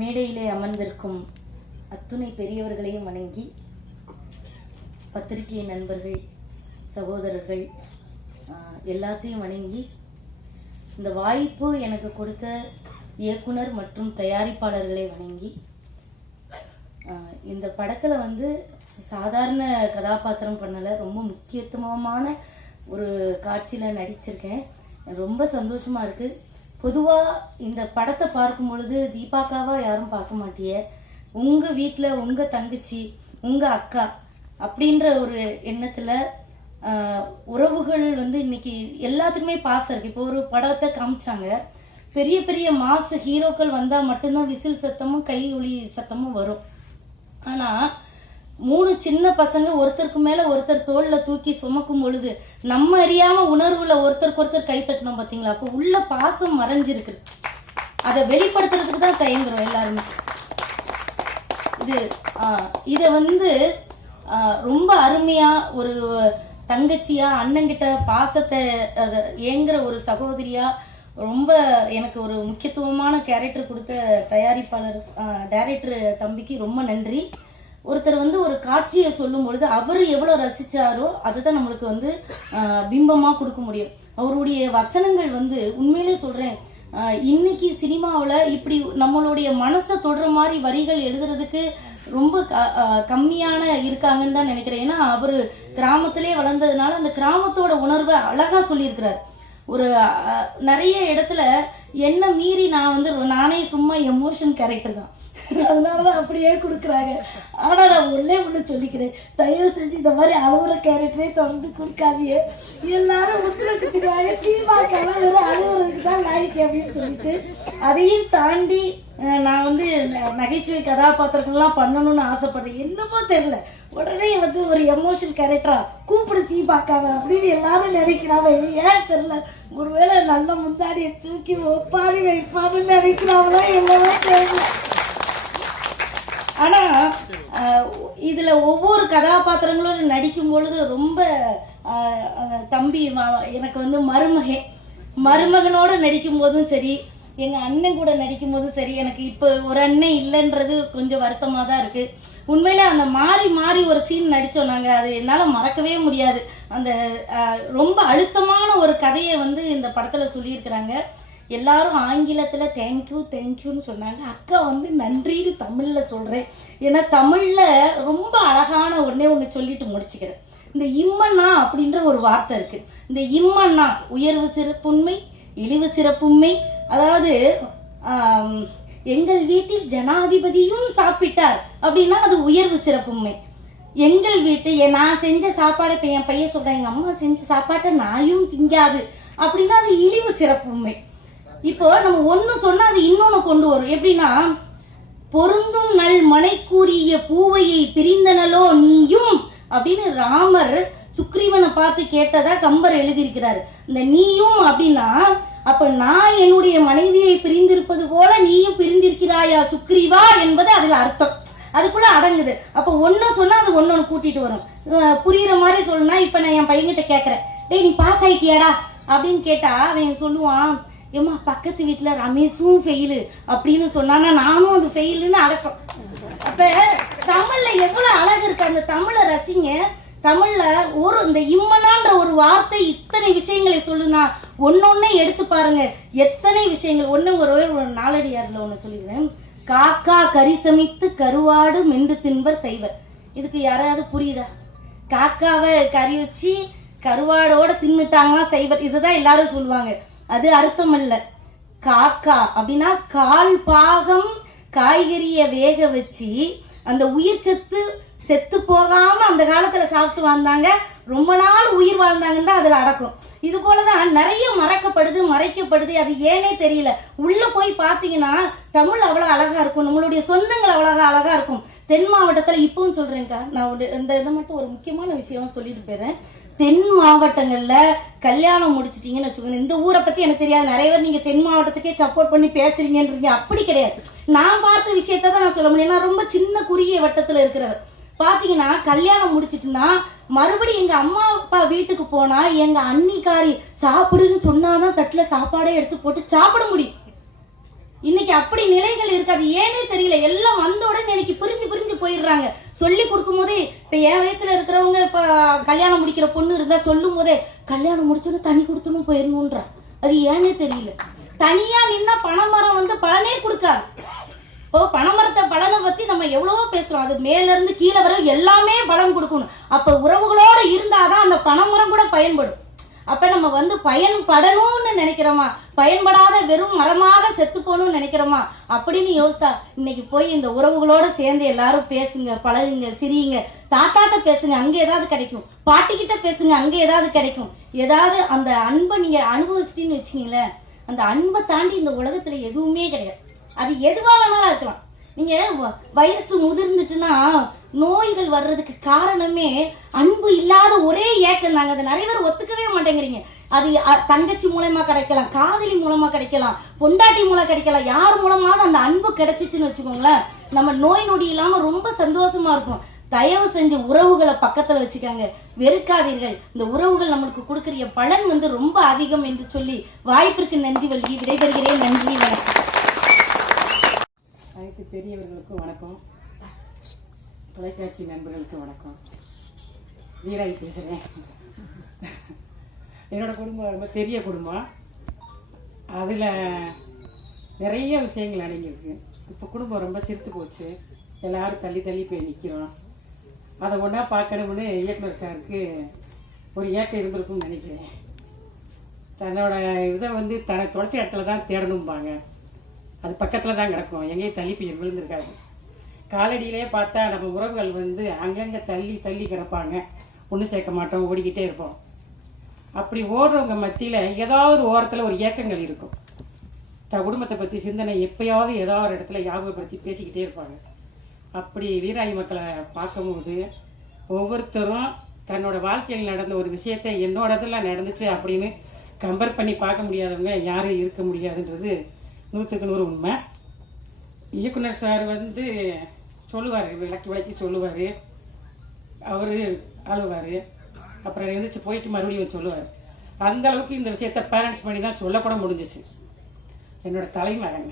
மேடையிலே அமர்ந்திருக்கும் அத்துணை பெரியவர்களையும் வணங்கி பத்திரிகை நண்பர்கள் சகோதரர்கள் எல்லாத்தையும் வணங்கி இந்த வாய்ப்பு எனக்கு கொடுத்த இயக்குனர் மற்றும் தயாரிப்பாளர்களை வணங்கி இந்த படத்தில் வந்து சாதாரண கதாபாத்திரம் பண்ணலை ரொம்ப முக்கியத்துவமான ஒரு காட்சியில் நடிச்சிருக்கேன். ரொம்ப சந்தோஷமாக இருக்குது பொதுவாக இந்த படத்தை பார்க்கும் பொழுது தீபாக்காவா யாரும் பார்க்க மாட்டிய. உங்கள் வீட்டில் உங்கள் தங்கச்சி உங்கள் அக்கா அப்படின்ற ஒரு எண்ணத்தில் உறவுகள் வந்து இன்னைக்கு எல்லாத்துக்குமே பாசம் இருக்கு. இப்போ ஒரு படத்தை காமிச்சாங்க. பெரிய பெரிய மாசு ஹீரோக்கள் வந்தால் மட்டும்தான் விசில் சத்தமும் கை ஒளி சத்தமும் வரும். ஆனா மூணு சின்ன பசங்க ஒருத்தருக்கு மேல ஒருத்தர் தோல்ல தூக்கி சுமக்கும் பொழுது நம்ம அறியாம உணர்வுல ஒருத்தருக்கு ஒருத்தர் கை தட்டணும் பாத்தீங்களா? அப்போ உள்ள பாசம் மறைஞ்சிருக்கு. அதை வெளிப்படுத்துறதுக்கு தான் தயங்குறோம் எல்லாருமே. இது இதை வந்து ரொம்ப அருமையா ஒரு தங்கச்சியா அண்ணங்கிட்ட பாசத்தை ஏங்குற ஒரு சகோதரியா ரொம்ப எனக்கு ஒரு முக்கியத்துவமான கேரக்டர் கொடுத்த தயாரிப்பாளர் டைரக்டர் தம்பிக்கு ரொம்ப நன்றி. ஒருத்தர் வந்து ஒரு காட்சியை சொல்லும் பொழுது அவர் எவ்வளோ ரசிச்சாரோ அதுதான் நம்மளுக்கு வந்து பிம்பமாக கொடுக்க முடியும். அவருடைய வசனங்கள் வந்து உண்மையிலே சொல்கிறேன் இன்னைக்கு சினிமாவில் இப்படி நம்மளுடைய மனசை தொடுற மாதிரி வரிகள் எழுதுறதுக்கு ரொம்ப க- கம்மியான இருக்காங்கன்னு தான் நினைக்கிறேன். ஏன்னா அவர் கிராமத்திலே வளர்ந்ததுனால அந்த கிராமத்தோட உணர்வை அழகா சொல்லியிருக்கிறார். ஒரு நிறைய இடத்துல என்ன மீறி நான் வந்து நானே சும்மா எமோஷன் கேரக்டர் தான். அதனாலதான் அப்படியே கொடுக்குறாங்க. ஆனா நான் ஒண்ணே ஒண்ணு சொல்லிக்கிறேன். தயவு செஞ்சு இந்த மாதிரி அழுகுற கேரக்டரே தொடர்ந்து கொடுக்காதியே எல்லாரும் உத்தரவுக்கு திரிவாங்க தீபாக்க ஒரு அழுகுறதுக்கு தான் லாய்க்கு அப்படின்னு சொல்லிட்டு அதையும் தாண்டி நான் வந்து ந- நகைச்சுவை கதாபாத்திரங்கள்லாம் பண்ணணும்னு ஆசைப்படுறேன். என்னமோ தெரியல. உடனே வந்து ஒரு எமோஷன் கேரக்டரா கூப்பிடு தீ பார்க்காம அப்படின்னு எல்லாரும் நினைக்கிறாங்க. ஏன் தெரியல. ஒருவேளை நல்ல முந்தாடியை தூக்கி ஒப்பாரி வைப்பாருன்னு நினைக்கிறாங்களோ என்னவோ தெரியல. ஆனால் இதில் ஒவ்வொரு கதாபாத்திரங்களும் நடிக்கும் பொழுது ரொம்ப தம்பி எனக்கு வந்து மருமகன் மருமகனோட நடிக்கும் போதும் சரி எங்கள் அண்ணன் கூட நடிக்கும் போதும் சரி எனக்கு இப்போ ஒரு அண்ணன் இல்லைன்றது கொஞ்சம் வருத்தமாக தான் இருக்குது உண்மையில அந்த மாறி மாறி ஒரு சீன் நடித்தோம் நாங்கள் அது என்னால் மறக்கவே முடியாது. அந்த ரொம்ப அழுத்தமான ஒரு கதையை வந்து இந்த படத்தில் சொல்லியிருக்கிறாங்க. எல்லாரும் ஆங்கிலத்தில் தேங்க்யூ தேங்க்யூன்னு சொன்னாங்க. அக்கா வந்து நன்றின்னு தமிழில் சொல்கிறேன் ஏன்னா தமிழில் ரொம்ப அழகான ஒண்ணே ஒன்று சொல்லிட்டு முடிச்சுக்கிறேன். இந்த இம்மண்ணா அப்படின்ற ஒரு வார்த்தை இருக்குது இந்த இம்மண்ணா உயர்வு சிறப்புண்மை இழிவு சிறப்புண்மை அதாவது எங்கள் வீட்டில் ஜனாதிபதியும் சாப்பிட்டார் அப்படின்னா அது உயர்வு சிறப்புண்மை. எங்கள் வீட்டு நான் செஞ்ச சாப்பாடு இப்போ என் பையன் சொல்கிறேன் எங்கள் அம்மா செஞ்ச சாப்பாட்டை நாயும் திங்காது அப்படின்னா அது இழிவு சிறப்புண்மை. இப்போ நம்ம ஒன்னு சொன்னா அது இன்னொன்னு கொண்டு வரும். எப்படின்னா பொருந்தும் நல் மனைக்குரிய பூவையை பிரிந்தனலோ நீயும்? அப்படின்னு ராமர் சுக்ரீவனை பார்த்து கேட்டதா கம்பர் எழுதியிருக்கிறார். இந்த நீயும் அப்படின்னா அப்ப நான் என்னுடைய மனைவியை பிரிந்திருப்பது போல நீயும் பிரிந்திருக்கிறாயா சுக்ரீவா என்பது அதுல அர்த்தம். அதுக்குள்ள அடங்குது. அப்ப ஒன்னு சொன்னா அது ஒண்ணு கூட்டிட்டு வரும். புரியுற மாதிரி சொல்லணும்னா இப்ப நான் என் பையன்கிட்ட கேக்குறேன். டேய் நீ பாஸ் ஆயிட்டியாடா? அப்படின்னு கேட்டா அவன் சொல்லுவான் ஏமா பக்கத்து வீட்டுல ரமேஷும் ஃபெயிலு அப்படின்னு சொன்னானா நானும் அது ஃபெயிலுன்னு அடக்கம். அப்ப தமிழ்ல எவ்வளவு அழகு இருக்கு அந்த தமிழை ரசிங்க. தமிழ்ல ஒரு இந்த இம்மனான்ற ஒரு வார்த்தை இத்தனை விஷயங்களை சொல்லுனா ஒன்னொன்னே எடுத்து பாருங்க. எத்தனை விஷயங்கள் ஒன்று ஒரு ஒரு ஒன்று ஒண்ணு சொல்லிக்கிறேன். காக்கா கறி சமைத்து கருவாடு மென்று தின்பர் செய்வர். இதுக்கு யாராவது புரியுதா? காக்காவை கறி வச்சு கருவாடோட தின்னுட்டாங்கன்னா செய்வர். இதுதான் எல்லாரும் சொல்லுவாங்க. அது அர்த்தம் அல்ல காக்கா அப்படின்னா கால் பாகம் காய்கறிய வேக வச்சு அந்த உயிர் சத்து செத்து போகாம அந்த காலத்துல சாப்பிட்டு வந்தாங்க ரொம்ப நாள் உயிர் வாழ்ந்தாங்கன்னு தான் அதுல அடக்கும். இது போலதான் நிறைய மறக்கப்படுது மறைக்கப்படுது. அது ஏனே தெரியல. உள்ள போய் பாத்தீங்கன்னா தமிழ் அவ்வளவு அழகா இருக்கும். நம்மளுடைய சொந்தங்கள் அவ்வளவு அழகா இருக்கும். தென் மாவட்டத்துல இப்பவும் சொல்றேன்க்கா நான் ஒரு இந்த இதை மட்டும் ஒரு முக்கியமான விஷயமா சொல்லிட்டு போயிடுறேன். தென் மாவட்டங்கள்ல கல்யாணம் முடிச்சிட்டீங்கன்னு வச்சுக்கோங்க. இந்த ஊரை பத்தி எனக்கு தெரியாது. நிறைய பேர் நீங்க தென் மாவட்டத்துக்கே சப்போர்ட் பண்ணி பேசுறீங்கன்றீங்க. அப்படி கிடையாது. நான் பார்த்த விஷயத்தை தான் நான் சொல்ல முடியும். நான் ரொம்ப சின்ன குறுகிய வட்டத்துல இருக்கிறது. பாத்தீங்கன்னா கல்யாணம் முடிச்சிட்டுன்னா மறுபடியும் எங்க அம்மா அப்பா வீட்டுக்கு போனா எங்க அன்னிக்காரி சாப்பிடுன்னு சொன்னாதான் தட்டுல சாப்பாடே எடுத்து போட்டு சாப்பிட முடியும். இன்னைக்கு அப்படி நிலைகள் இருக்காது. ஏனே தெரியல. எல்லாம் வந்த உடனே இன்னைக்கு பிரிஞ்சு பிரிஞ்சு போயிடுறாங்க. சொல்லி கொடுக்கும் போதே இப்ப என் வயசுல இருக்கிறவங்க இப்ப கல்யாணம் முடிக்கிற பொண்ணு இருந்தா சொல்லும் போதே கல்யாணம் முடிச்சோன்னு தனி கொடுத்துன்னு போயிடணுன்ற அது ஏனே தெரியல. தனியா நின்னா பனைமரம் வந்து பலனே கொடுக்காது. இப்போ பனைமரத்தை பலனை பத்தி நம்ம எவ்வளவோ பேசுறோம். அது மேல இருந்து கீழே வர எல்லாமே பலன் கொடுக்கணும். அப்ப உறவுகளோட இருந்தாதான் அந்த பனைமரம் கூட பயன்படும். அப்ப நம்ம வந்து பயன்படணும்னு நினைக்கிறோமா? பயன்படாத வெறும் மரமாக செத்து போகணும்னு நினைக்கிறோமா? அப்படின்னு யோசித்தா இன்னைக்கு போய் இந்த உறவுகளோட சேர்ந்து எல்லாரும் பேசுங்க பழகுங்க சிரியுங்க. தாத்தாட்ட பேசுங்க அங்கே ஏதாவது கிடைக்கும். பாட்டிக்கிட்ட பேசுங்க அங்கே ஏதாவது கிடைக்கும். ஏதாவது அந்த அன்பை நீங்க அனுபவிச்சிட்டீங்கன்னு வச்சுக்கீங்களேன் அந்த அன்பை தாண்டி இந்த உலகத்துல எதுவுமே கிடையாது. அது எதுவா வேணாலும் இருக்கலாம். நீங்க வ- வயசு முதிர்ந்துட்டுன்னா நோய்கள் வர்றதுக்கு காரணமே அன்பு இல்லாத ஒரே ஏக்கம் தாங்க. அதை நிறைய பேர் ஒத்துக்கவே மாட்டேங்கிறீங்க. அது தங்கச்சி மூலமா கிடைக்கலாம் காதலி மூலமா கிடைக்கலாம் பொண்டாட்டி மூலம் கிடைக்கலாம் யார் மூலமாவது அந்த அன்பு கிடைச்சிச்சுன்னு வச்சுக்கோங்களேன் நம்ம நோய் நொடி இல்லாம ரொம்ப சந்தோஷமா இருக்கும். தயவு செஞ்சு உறவுகளை பக்கத்துல வச்சுக்காங்க. வெறுக்காதீர்கள். இந்த உறவுகள் நம்மளுக்கு கொடுக்குற பலன் வந்து ரொம்ப அதிகம் என்று சொல்லி வாய்ப்பிற்கு நன்றி வள்ளி விடைபெறுகிறேன். நன்றி அனைத்து பெரியவர்களுக்கும் வணக்கம். தொலைக்காட்சி நண்பர்களுக்கு வணக்கம். வீராய் பேசுகிறேன் என்னோட குடும்பம் ரொம்ப பெரிய குடும்பம். அதில் நிறைய விஷயங்கள் அடங்கியிருக்கு. இப்போ குடும்பம் ரொம்ப சிரித்து போச்சு. எல்லாரும் தள்ளி தள்ளி போய் நிற்கிறோம் அதை ஒன்றா பார்க்கணும்னு இயக்குனர் சாருக்கு ஒரு ஏக்கம் இருந்திருக்கும்னு நினைக்கிறேன். தன்னோட இதை வந்து தன தொலைச்ச இடத்துல தான் தேடணும்பாங்க. அது பக்கத்தில் தான் கிடக்கும். எங்கேயும் தள்ளி போய் விழுந்திருக்காது காலடியிலே பார்த்தா நம்ம உறவுகள் வந்து அங்கங்கே தள்ளி தள்ளி கிடப்பாங்க. ஒன்றும் சேர்க்க மாட்டோம் ஓடிக்கிட்டே இருப்போம். அப்படி ஓடுறவங்க மத்தியில் ஏதாவது ஓரத்தில் ஒரு ஏக்கங்கள் இருக்கும். த குடும்பத்தை பற்றி சிந்தனை எப்பயாவது ஏதாவது ஒரு இடத்துல ஞாபகப்படுத்தி பேசிக்கிட்டே இருப்பாங்க. அப்படி வீராயி மக்களை பார்க்கும்போது ஒவ்வொருத்தரும் தன்னோட வாழ்க்கையில் நடந்த ஒரு விஷயத்தை என்னோடதெல்லாம் நடந்துச்சு அப்படின்னு கம்பேர் பண்ணி பார்க்க முடியாதவங்க யாரும் இருக்க முடியாதுன்றது நூற்றுக்கு நூறு உண்மை. இயக்குனர் சார் வந்து சொல்லுவார் விளக்கி விளக்கி சொல்லுவார். அவர் அழுவார் அப்புறம் எழுந்திரிச்சு போயிட்டு மறுபடியும் சொல்லுவார். அந்த அளவுக்கு இந்த விஷயத்த பேரண்ட்ஸ் பண்ணி தான் சொல்லக்கூட முடிஞ்சிச்சு. என்னோட தலைமகன்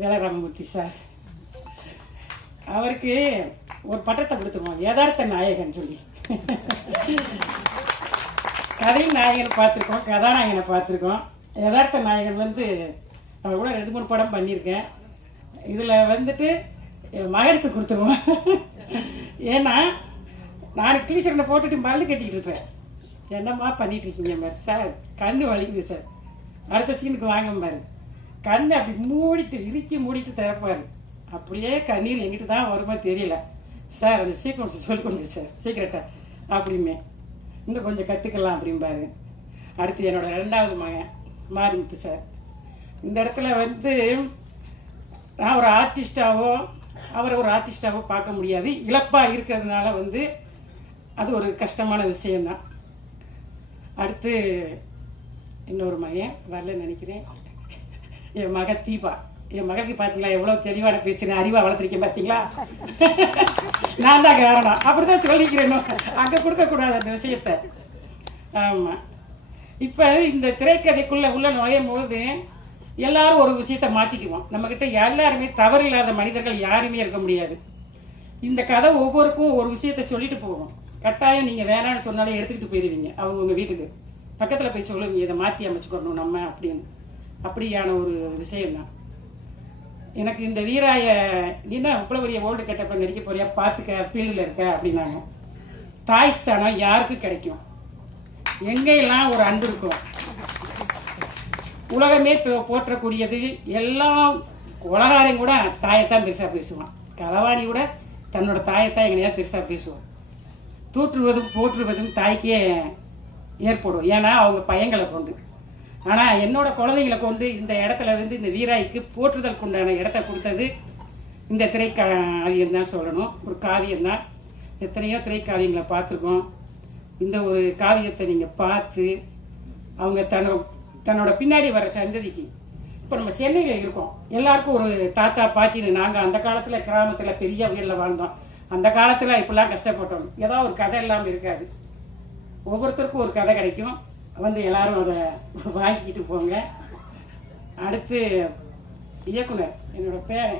வேலராமமூர்த்தி சார். அவருக்கு ஒரு பட்டத்தை கொடுத்துருவோம். யதார்த்த நாயகன் சொல்லி. கதை நாயகனை பார்த்துருக்கோம் கதாநாயகனை பார்த்துருக்கோம். யதார்த்த நாயகன் வந்து நான் கூட ரெண்டு மூணு படம் பண்ணியிருக்கேன். இதில் வந்துட்டு என் மகனுக்கு கொடுத்துருவோம். ஏன்னா நான் கிளீசரனை போட்டுட்டு மல்லு கட்டிக்கிட்டு இருப்பேன். என்னம்மா பண்ணிட்டு இருக்கீங்க மாதிரி சார் கண்ணு வலிக்குது சார். அடுத்த சீனுக்கு வாங்க பாரு. கண்ணை அப்படி மூடிட்டு இறுக்கி மூடிட்டு திறப்பாரு. அப்படியே கண்ணீர் எங்கிட்ட தான் வருமா தெரியல. சார் அந்த சீக்வன்ஸ் சொல்லி கொடுங்க சார். சீக்கிரட்டா. அப்படிமே. இன்னும் கொஞ்சம் கற்றுக்கலாம் அப்படிம்பாரு. அடுத்து என்னோட ரெண்டாவது மகன் மாறிவிட்டு சார். இந்த இடத்துல வந்து நான் ஒரு ஆர்டிஸ்டாவோ அவரை ஒரு ஆர்டிஸ்டாவோ பார்க்க முடியாது. இழப்பாக இருக்கிறதுனால வந்து அது ஒரு கஷ்டமான விஷயம்தான். அடுத்து இன்னொரு மகன் வரல நினைக்கிறேன். என் மக தீபா. என் மகளுக்கு பார்த்தீங்களா எவ்வளோ தெளிவான பேச்சு அறிவாக வளர்த்துருக்கேன் பார்த்தீங்களா நான் தான் காரணம். அப்படி தான் சொல்லிக்கிறேன். அங்கே கொடுக்கக்கூடாது அந்த விஷயத்த. ஆமாம் இப்போ இந்த திரைக்கதைக்குள்ளே உள்ள நுழையும் போது எல்லாரும் ஒரு விஷயத்த மாற்றிக்குவோம் நம்மக்கிட்ட எல்லாருமே தவறு இல்லாத மனிதர்கள் யாருமே இருக்க முடியாது. இந்த கதை ஒவ்வொருக்கும் ஒரு விஷயத்த சொல்லிட்டு போகும். கட்டாயம் நீங்கள் வேணாம்னு சொன்னாலே எடுத்துக்கிட்டு போயிடுவீங்க அவங்க உங்கள் வீட்டுக்கு. பக்கத்தில் போய் சொல்லுங்க இதை மாற்றி அமைச்சுக்கணும் நம்ம அப்படின்னு. அப்படியான ஒரு விஷயம்தான். எனக்கு இந்த வீராய நீனா இவ்வளோ பெரிய ஓல்டு கெட்டப்ப நடிக்க போறியா? பார்த்துக்க ஃபீல்டில் இருக்க அப்படின்னாங்க. தாய் ஸ்தானம் யாருக்கு கிடைக்கும்? எங்கெல்லாம் ஒரு அன்பு இருக்கும் உலகமே போ- போற்றக்கூடியது எல்லாம் உலகாரையும் கூட தாயைத்தான் பெருசாக பேசுவான். களவாணி கூட தன்னோட தாயைத்தான் எங்கனையா பெருசாக பேசுவான். தூற்றுவதும் போற்றுவதும் தாய்க்கே ஏற்படும். ஏன்னா அவங்க பையங்களை கொண்டு. ஆனால் என்னோட குழந்தைங்களை கொண்டு இந்த இடத்துல இருந்து இந்த வீராய்க்கு போற்றுதலுக்கு உண்டான இடத்த கொடுத்தது இந்த திரைக்காவியம் தான் சொல்லணும். ஒரு காவியம் தான். எத்தனையோ திரைக்காவியங்களை பார்த்துருக்கோம். இந்த ஒரு காவியத்தை நீங்கள் பார்த்து அவங்க தன்னோட தன்னோட பின்னாடி வர சந்ததிக்கு. இப்போ நம்ம சென்னையில் இருக்கோம். எல்லாருக்கும் ஒரு தாத்தா பாட்டின்னு நாங்கள் அந்த காலத்தில் கிராமத்தில் பெரிய வீட்டில் வாழ்ந்தோம். அந்த காலத்தில் இப்படிலாம் கஷ்டப்பட்டோம். ஏதோ ஒரு கதை இல்லாமல் இருக்காது. ஒவ்வொருத்தருக்கும் ஒரு கதை கிடைக்கும். வந்து எல்லாரும் அதை வாங்கிக்கிட்டு போங்க. அடுத்து இயக்குனர். என்னோட பேர்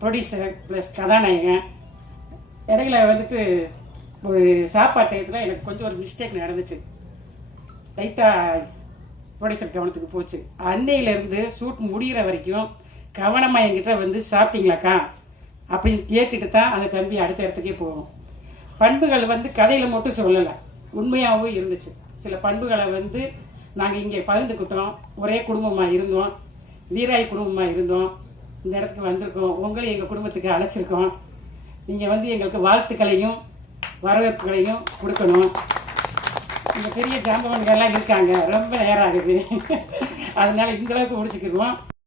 ப்ரொடியூசர் ப்ளஸ் கதாநாயகன். இடையில வந்துட்டு ஒரு சாப்பாட்டு டயத்தில் எனக்கு கொஞ்சம் ஒரு மிஸ்டேக் நடந்துச்சு. லைட்டாக ப்ரொடியூசர் கவனத்துக்கு போச்சு. அன்னையிலேருந்து ஷூட் முடிகிற வரைக்கும் கவனமாக என்கிட்ட வந்து சாப்பிட்டீங்களாக்கா? அப்படின்னு கேட்டுட்டு தான் அந்த தம்பி அடுத்த இடத்துக்கே போகும் பண்புகள் வந்து கதையில் மட்டும் சொல்லலை. உண்மையாகவும் இருந்துச்சு. சில பண்புகளை வந்து நாங்கள் இங்கே பகிர்ந்துக்கிட்டோம். ஒரே குடும்பமாக இருந்தோம். வீராய் குடும்பமாக இருந்தோம். இந்த இடத்துக்கு வந்திருக்கோம். உங்களையும் எங்கள் குடும்பத்துக்கு அழைச்சிருக்கோம். நீங்கள் வந்து எங்களுக்கு வாழ்த்துக்களையும் வரவேற்புகளையும் கொடுக்கணும். இந்த பெரிய ஜாம்பவன்கள்லாம் இருக்காங்க. ரொம்ப நேரம் ஆகுது. அதனால இந்தளவுக்கு முடிச்சுக்கிடுவோம்